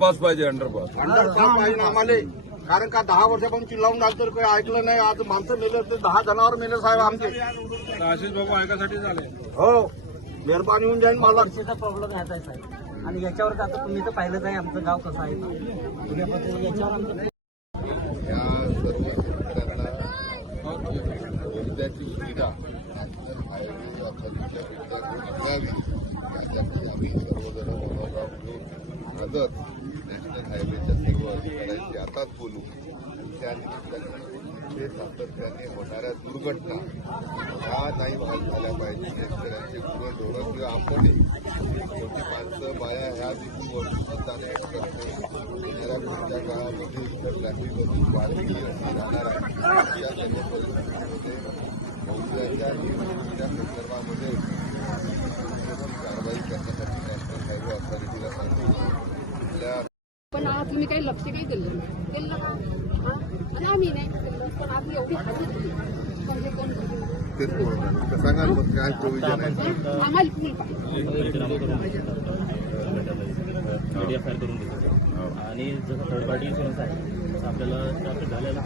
Pass पाहिजे underpass underpass पाहिजे आम्हाला. कारण का दहा वर्षापासून चिल्लावून आलं तर काही ऐकलं नाही. आज माणसं मेले ते दहा जनावर मेले साहेब आमचे. आशिष बाबू ऐकासाठी झाले. हो. मेहरबानी होऊन जाईल मला. प्रॉब्लेम आहे आता साहेब. आणि याच्यावर तर आता तुम्ही तर पाहिलंच आहे आमचं गाव कसं आहे तर. याच्यावर आमचं या सर्व शेतकऱ्यांना कायद्याची सुविधा नॅशनल आम्ही सर्वजण मनोभाव घेऊन आजच नॅशनल हायवेच्या सर्व अधिकाऱ्यांशी आताच बोलू. त्या निमित्ताने इथे सातत्याने होणाऱ्या दुर्घटना ह्या नाही व्हायला झाल्या पाहिजे. शेतकऱ्यांचे पूर्ण धोरण किंवा आपणही छोटी माणसं बाया ह्या देखील वर्षी जाण्यात करतो येणाऱ्या पुढच्या काळामध्ये इतर ट्रॅफिकमधून वाढलेली राहणार आहे. या सर्व परिस्थितीमध्ये बहुतांच्या संदर्भामध्ये पण आता तुम्ही काही लक्ष काही दिलं दिलं का? नाही पण एवढी हजर दिली. कोण मग काय आम्हाला आणि जसं थर्ड पार्टी इन्शुरन्स आहे आपल्याला झालेला